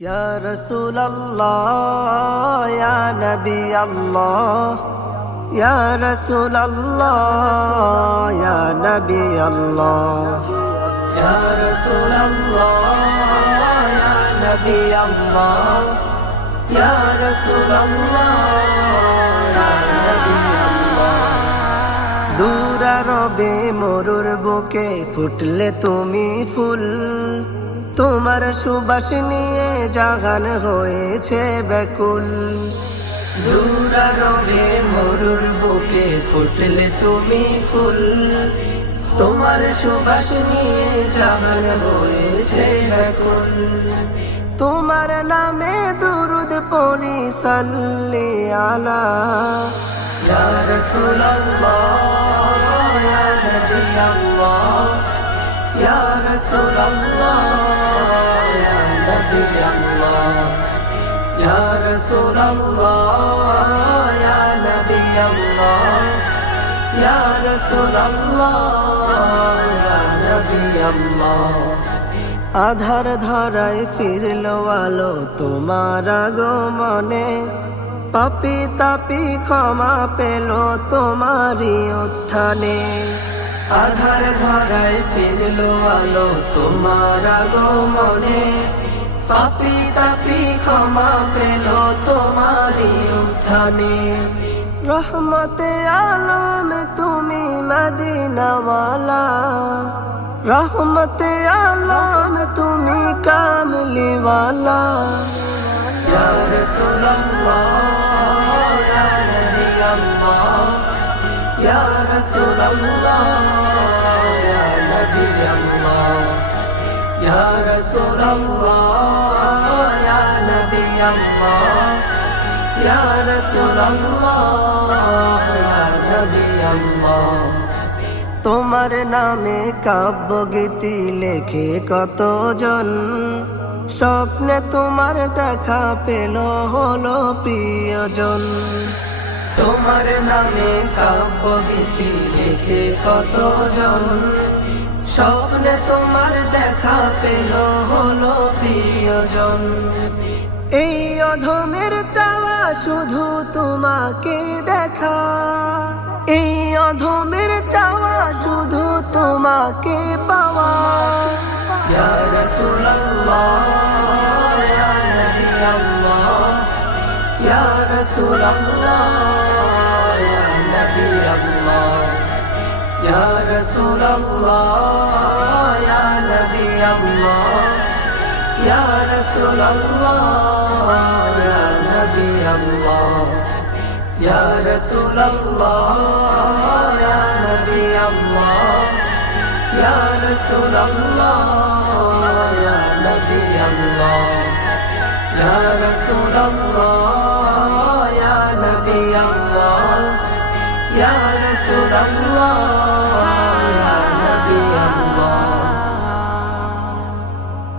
ইয়া রাসূলুল্লাহ ইয়া নবী আল্লাহ ইয়া রাসূলুল্লাহ ইয়া নবী আল্লাহ ইয়া রাসূলুল্লাহ ইয়া নবী আল্লাহ ইয়া রাসূলুল্লাহ ইয়া নবী আল্লাহ দূরারবে মরুর বুকে ফুটলে তুমি ফুল তোমার সুবাস নিয়ে জাগান হয়েছে ব্যাকুল দূরারবে মরুর বুকে ফুটলে তুমি ফুল তোমার সুবাস নিয়ে জাগান হয়েছে ব্যাকুল তোমার নামে দুরুদ পড়ি সাল্লি আলা ইয়া রাসূলুল্লাহ ইয়া নবী আল্লাহ ইয়া রাসূলুল্লাহ ইয়া নবী আল্লাহ ইয়া রাসূলুল্লাহ ইয়া নবী আল্লাহ ইয়া রাসূলুল্লাহ ইয়া নবী আল্লাহ আধার ধরায় ফিরলো আলো তোমার আগমনে পাপী তাপী ক্ষমা পেল তোমারই উত্থানে আধার ধরায় ফিরলো আলো তোমার আগমনে পাপী তাপী ক্ষমা পেল তোমারই উত্থানে রহমতে আলম তুমি মদিনাওয়ালা রহমতে আলম তুমি কামলিওয়ালা ইয়া রাসূলুল্লাহ ইয়া নবী আল্লাহ ইয়া রাসূলুল্লাহ ইয়া নবী আল্লাহ ইয়া রাসূলুল্লাহ ইয়া নবী আল্লাহ ইয়া রাসূলুল্লাহ ইয়া নবী আল্লাহ তোমার নামে কাব্য গীতি লেখে কতজন স্বপ্নে তোমার দেখা পেল হলো প্রিয়জন তোমার নামে কাব্য গীতি লেখে কতজন স্বপ্নে তোমার দেখা পেল হলো প্রিয়জন এই অধমের চাওয়া শুধু তোমাকে দেখা এই অধমের চাওয়া শুধু তোমাকে পাওয়া ইয়া রাসূলুল্লাহ ইয়া নবী আল্লাহ ইয়া রাসূলুল্লাহ ইয়া নবী আল্লাহ ইয়া রাসূলুল্লাহ ইয়া নবী আল্লাহ ইয়া রাসূলুল্লাহ ইয়া নবী আল্লাহ ইয়া রাসূলুল্লাহ ইয়া নবী আল্লাহ ইয়া রাসূলুল্লাহ ইয়া নবী আল্লাহ ইয়া রাসূলুল্লাহ ইয়া নবী আল্লাহ ইয়া রাসূলুল্লাহ